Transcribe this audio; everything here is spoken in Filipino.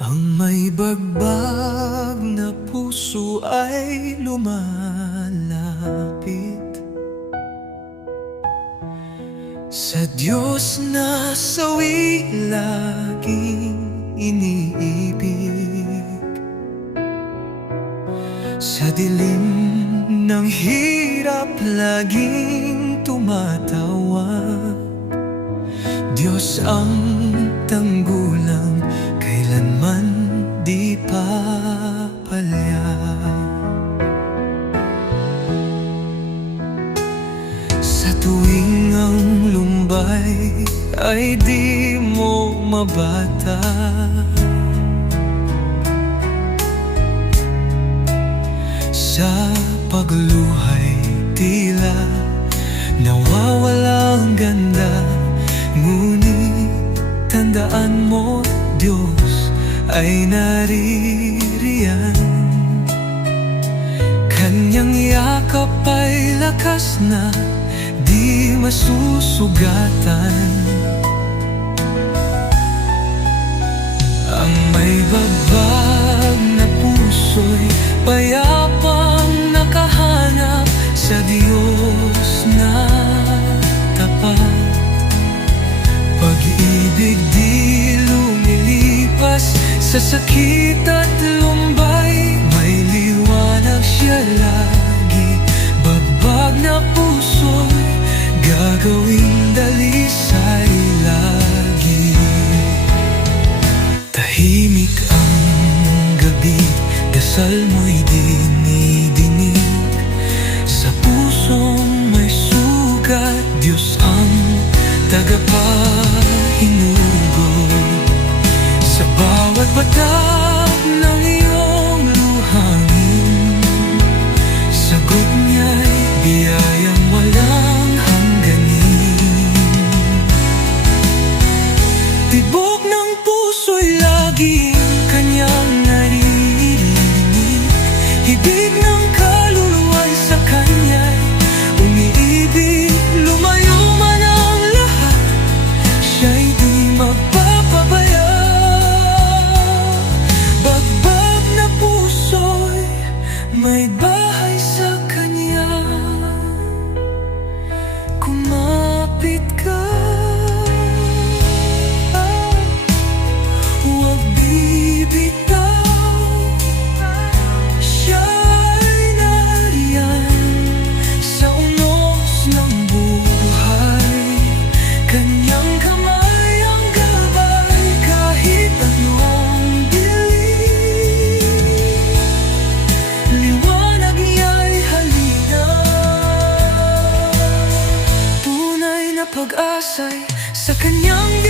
Ang may bagbag na puso ay lumalapit. Sa Diyos na sawi laging iniibig. Sa dilim ng hirap laging tumatawag Diyos ang tanggulang lumbay ay di mo mabata. Sa pagluhay tila nawawala ang ganda. Ngunit tandaan mo Diyos ay naririyan. Kanyang yakap ay lakas na di masusugatan. Ang may babag na puso'y payapang nakahanap sa Diyos na tapat. Pag-ibig di lumilipas sa sakit at lumbay. May liwanag siya lagi. Bagbag na puso'y Tahimik ang gabi Dasal mo'y dinidinig. Sa pusong may sugat Diyos ang tagapahinugon Sa bawat batak ng iyong luhangin Sagot niya'y biyayang wala. pasay sa kanyang